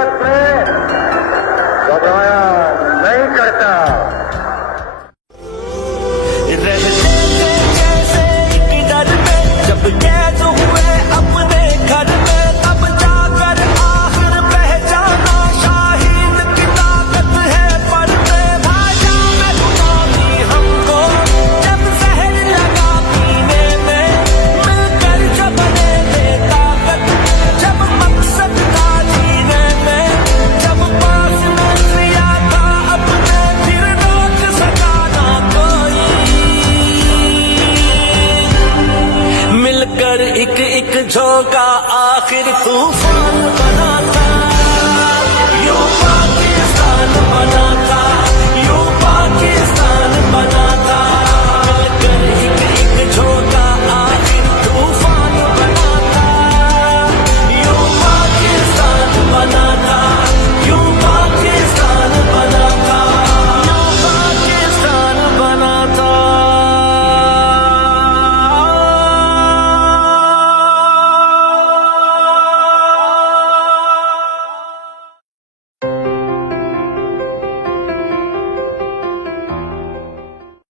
जरूरत में घबराया नहीं करता। जैसे एक डर में जब कैद हुए अपने घर में, तब जाकर आखिर पहचाना शाहीन की ताकत है पढ़ते भाषा में गुलामी हमको। जब जहर लगा पीने में मिलकर जब बने थे ताकत, जब मकसद था जीने में, जब पास में जिया था अपने फिर रोक सका ना कोई। मिलकर एक एक झोंका आखिर तूफान बना